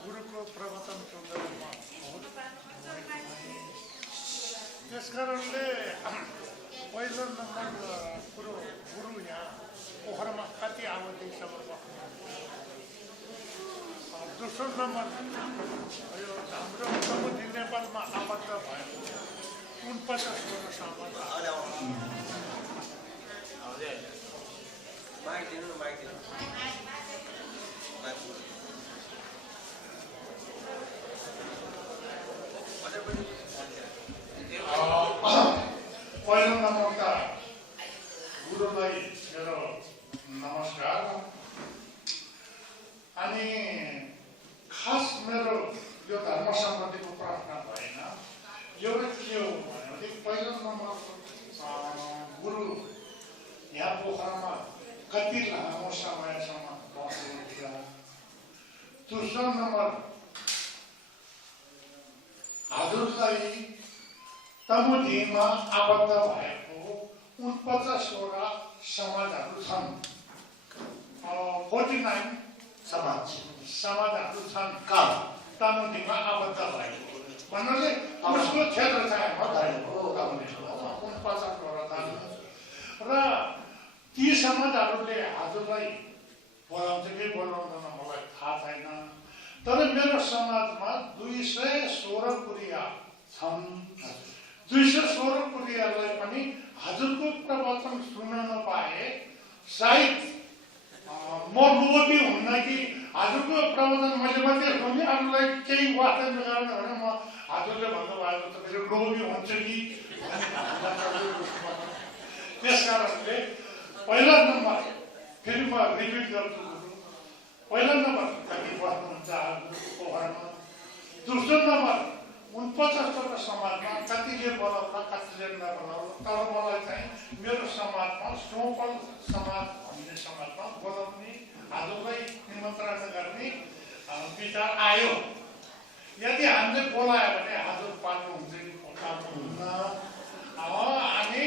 गुरुको प्रवचन सन्दर्भमा त्यस कारणले पहिलो नम्बर कुरो गुरु यहाँ पोखरामा कति अवधिसम्म बस्नु, दोस्रो नम्बर यो हाम्रो समुद्री नेपालमा आबद्ध भएको 49 वर्षसम्म पहिलो नम्बरका गुरुलाई मेरो नमस्कार। अनि खास मेरो यो धर्म सम्बन्धीको प्रार्थना भएन, एउटा के हो भने पहिलो नम्बर गुरु यहाँ पोखरामा कति लामो समयसम्म बस्नुहुन्छ, दोस्रो नम्बर हजुरलाई तमुदीमा आबद्ध भएको 49 वटा समाजहरू छन्, 49 समाजहरू छन् तमुदीमा आबद्ध भएको भन्नाले उसको क्षेत्र चाहिँ 49 वटा छन् र ती समाजहरूले हजुरलाई बोलाउँछ कि बोलाउँदैन मलाई थाहा छैन, तर मेरो समाजमा 216 कुरिया छन्। 216 कुरियालाई पनि हजुरको प्रवचन सुन्न नपाए सायद म लोभी हुन्न कि हजुरको प्रवचन मैले मात्रै सुने अरूलाई केही वास्ता नगर्ने भने म हजुरले भन्नुभएको त मेरो लोभी हुन्छ कि। त्यस कारणले पहिला नम्बर फेरि म रिपिट गर्छु, पहिला नम्बर कति बस्नुहुन्छ पोखरामा, दोस्रो नम्बर 49 वटा समाजमा कतिले बोलाउला कतिले नबोलाउला, तर मलाई चाहिँ मेरो समाजमा सोपल समाज भन्ने समाजमा बोलाउने हजुरलाई निमन्त्रणा गर्ने विचार आयो। यदि हामीले बोलायो भने हजुर पाल्नुहुन्छ कि पाल्नुहुन्न। अनि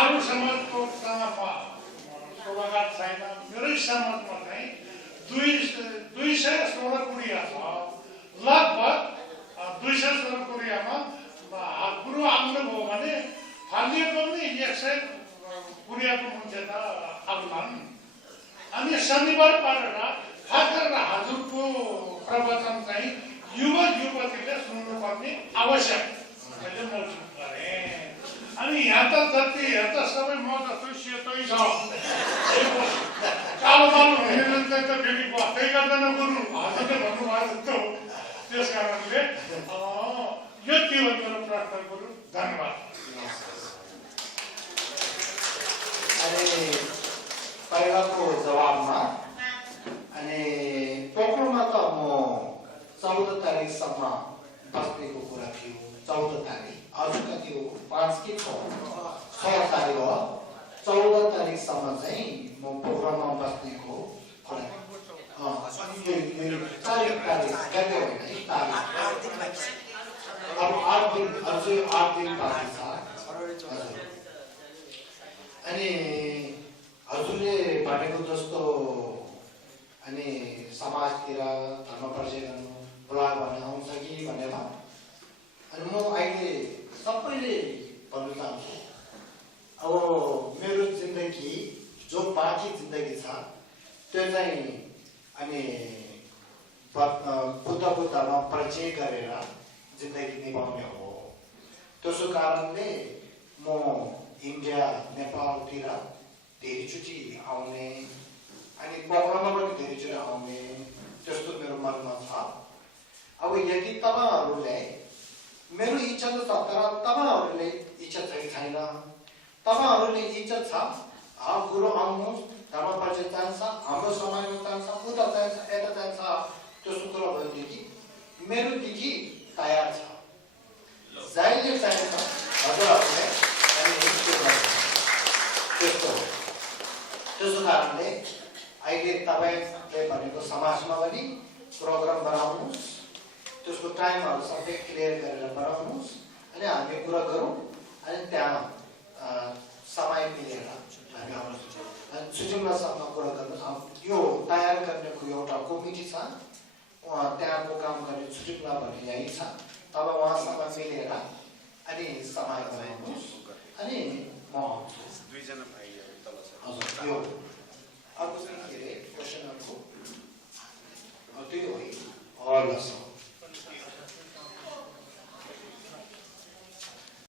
अरू समाजको स्वागत छैन, मेरै समाजमा चाहिँ 216 कुरिया छ, लगभग 216 कुरियामा गुरु आउनुभयो भने फालिएको पनि 100 कुरियाको मान्छे त आउलान्। अनि शनिबार परेर खास गरेर हजुरको प्रवचन चाहिँ युवा युवतीले सुन्नुपर्ने आवश्यक मैले महसुस गरेँ। अनि यहाँ त जति यहाँ त सबै म जस्तै सेतै छ, कालो बालो हुनेले त फेरि बस्दै गर्दैन गुरु, हजुरले भन्नुभयो जस्तो। त्यस कारणले यति हो मेरो प्रार्थना गुरु, धन्यवाद। अनि पहिलाको जवाबमा अनि पोखरामा त म 14 तारिकसम्म बस्नेको कुरा थियो। 14 तारिक अझ कति हो 5 कि 6 तारिक हो, 14 तारिकसम्म चाहिँ म पोखरामा बस्नेको कुरा। तारिक गते होइन, अब 8 दिन अझै 8 दिन बाँकी छ। अनि हजुरले भनेको जस्तो अनि समाजतिर धर्म परिचय गर्नु बोलायो भने आउँछ कि भनेर, अनि म अहिले सबैले भन्न चाहन्छु, अब मेरो जिन्दगी जो बाँकी जिन्दगी छ त्यो चाहिँ अनि बुद्धको धर्म परिचय गरेर जिन्दगी निभाउने हो। त्यसो कारणले म इन्डिया नेपालतिर धेरैचोटि आउने अनि पोखरामा पनि धेरैचोटि आउने त्यस्तो मेरो मनमा छ। अब यदि तपाईँहरूले मेरो इच्छा त छ, तर तपाईँहरूले इच्छा छैन, तपाईँहरूले इच्छा छ गुरु आउनुहोस्, धर्म परिचय चाहिन्छ, हाम्रो समाजमा चाहिन्छ, उता चाहिन्छ, यता चाहिन्छ, त्यस्तो कुरा भनेदेखि मेरोदेखि तयार छ, जहिले चाहिन्छ हजुरहरूले त्यसो कारणले अहिले तपाईँले भनेको समाजमा पनि प्रोग्राम बनाउनुहोस्, त्यसको टाइमहरू सबै क्लियर गरेर बनाउनुहोस्, अनि हामी कुरा गरौँ, अनि त्यहाँ समय मिलेर हामी आउन सक्छौँ। सुजिमलासँग कुरा गर्नुहोस् यो तयार गर्नेको एउटा कमिटी छ त्यहाँको काम गर्ने सुजिमला भन्ने यही छ तब उहाँसँग मिलेर अनि समय बनाउनुहोस् अनि म आउँछु दुईजना भाइहरू तल छ हजुर यो अर्को चाहिँ के अरे क्वेसनहरूको त्यही हो है हल्ला